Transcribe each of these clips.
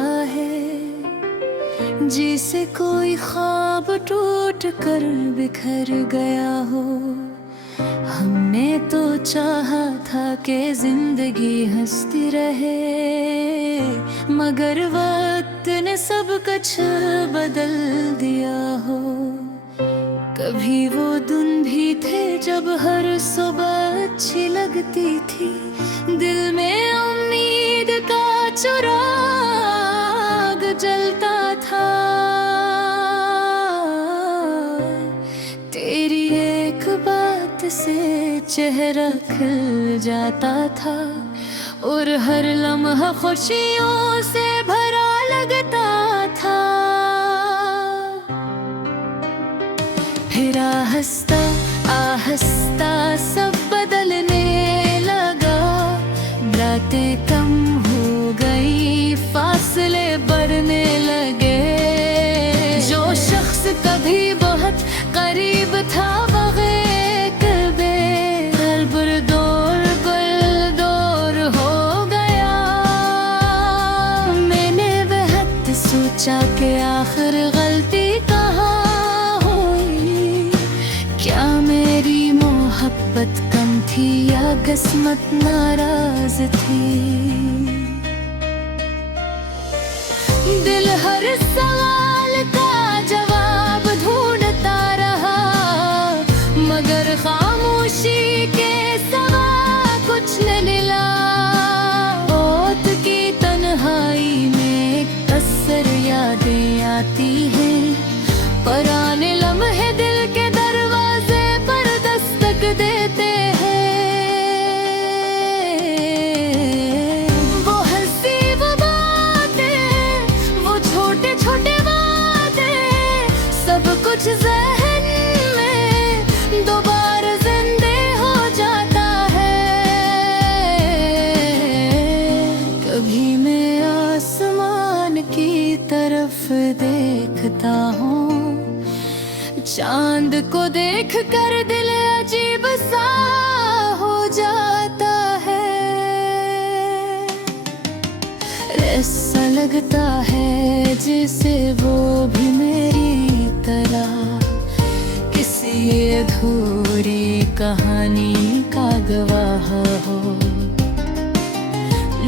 आता है, जिसे कोई ख्वाब टूट कर बिखर गया हो। हमने तो चाहा था कि जिंदगी हंसती रहे, मगर वक्त ने सब कुछ बदल दिया हो। कभी वो दिन भी थे जब हर सुबह अच्छी लगती थी, दिल में उम्मीद का चिराग जलता था। तेरी एक बात से चेहरा खिल जाता था, और हर लम्हा खुशियों से भरा लगता था। फिर आहिस्ता आहिस्ता सब बदलने लगा, रातें कम हो गई, फासले बढ़ने लगे। जो शख्स कभी बहुत करीब था बग़ैर कल्बे, क़ल्ब दूर हो गया। मैंने बहुत सोचा कि आखिर गलती कहाँ हुई, क्या मेरी मोहब्बत कम थी या किस्मत नाराज थी। दिल हर सवाल का जवाब ढूंढता रहा, मगर खामोशी के सिवा कुछ न मिला। मौत की तन्हाई में कसर यादें आती हैं, पुराने लम्हे दिल के दरवाजे पर दस्तक देते हैं। वो हंसी वो बातें, वो छोटे छोटे वादे, सब कुछ ज़हन में दोबारा जिंदे हो जाता है। कभी मैं आसमान की तरफ देखता हूँ, चांद को देख कर दिल अजीब सा हो जाता है। ऐसा लगता है जैसे वो भी मेरी तरह किसी अधूरी कहानी का गवाह हो।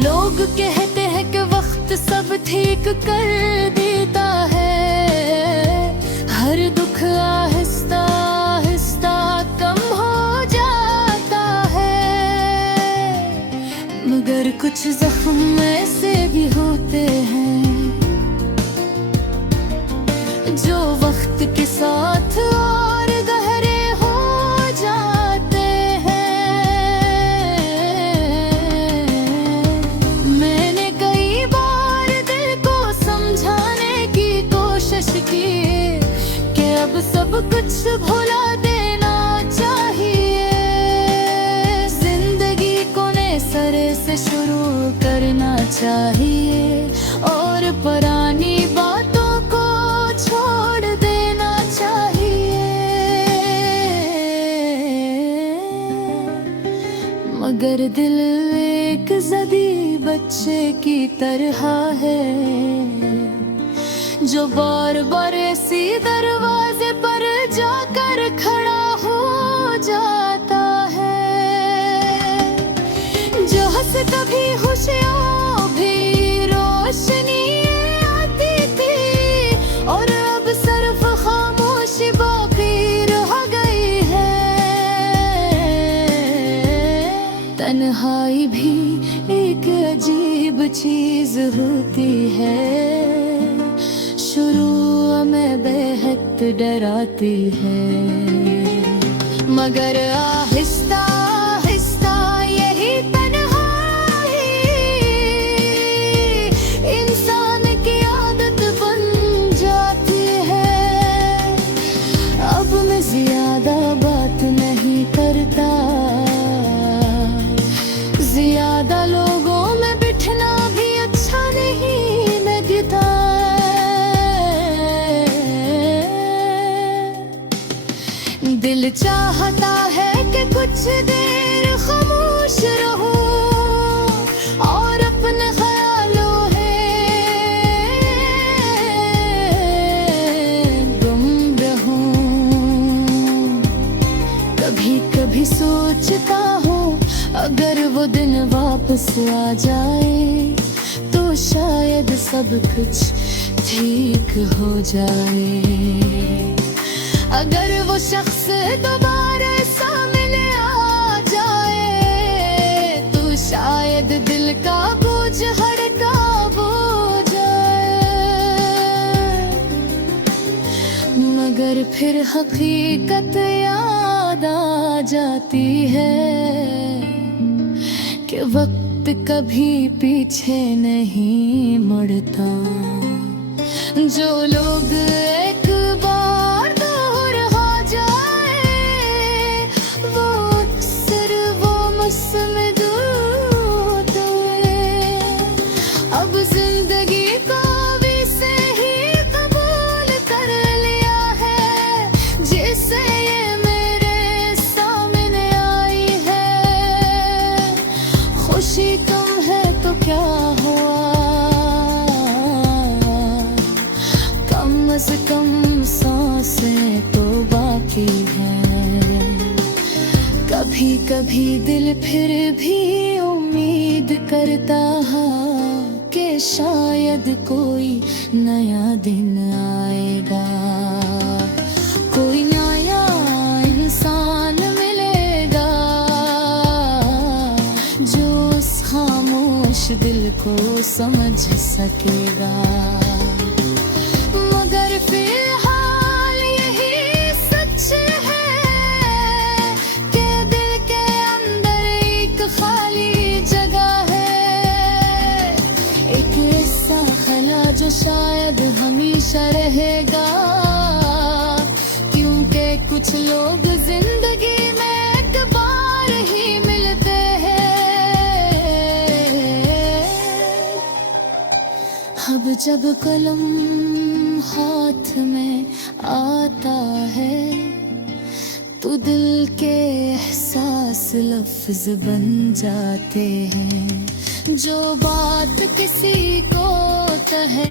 लोग कहते हैं कि वक्त सब ठीक कर देता है, हर दुख आहिस्ता आहिस्ता कम हो जाता है। मगर कुछ जख्म ऐसे भी होते हैं जो वक्त के साथ और गहरे हो जाते हैं। मैंने कई बार दिल को समझाने की कोशिश की कि अब सब कुछ भुला देना चाहिए, जिंदगी को नए सिरे से शुरू करना चाहिए, और पुरानी बातों को छोड़ देना चाहिए। मगर दिल एक ज़िद्दी बच्चे की तरह है, जो बार बार इसी दरवाजे पर जाकर खड़ा हो जाता है। जो हंस कभी खुशियों भी रोशनी आती थी, और अब सिर्फ खामोशी बाकी रह गई है। तन्हाई भी एक अजीब चीज होती है, शुरू में बेहद डराती है, मगर आहिस्ता आहिस्ता यही तन्हाई इंसान की आदत बन जाती है। अब मैं ज्यादा बात नहीं करता, ज्यादा लोगों में बिठना भी अच्छा नहीं लगता। दिल चाहता है कि कुछ देर आ जाए तो शायद सब कुछ ठीक हो जाए। अगर वो शख्स दोबारा सामने आ जाए तो शायद दिल का बोझ हल्का हो जाए। मगर फिर हकीकत याद आ जाती है कि वक्त कभी पीछे नहीं मुड़ता। जो लोग एक बार दूर हो जाए वो अक्सर वो मुझसे दूर है। अब जिंदगी को भी से ही कबूल कर लिया है जिससे ये मेरे सामने आई है। खुशी कम है तो क्या हुआ, कम से कम सांसें तो बाकी है। कभी कभी दिल फिर भी उम्मीद करता है कि शायद कोई नया दिन आएगा, कोई नया इंसान मिलेगा जो उस खामोश दिल को समझ सकेगा। मगर फिलहाल यही सच है कि दिल के अंदर एक खाली जगह है। एक ऐसा ख्याल जो शायद हमेशा रहेगा, क्योंकि कुछ लोग जिंदगी में एक बार ही मिलते हैं। अब जब कलम हाथ में आता है तो दिल के एहसास लफ्ज बन जाते हैं। जो बात किसी को तहे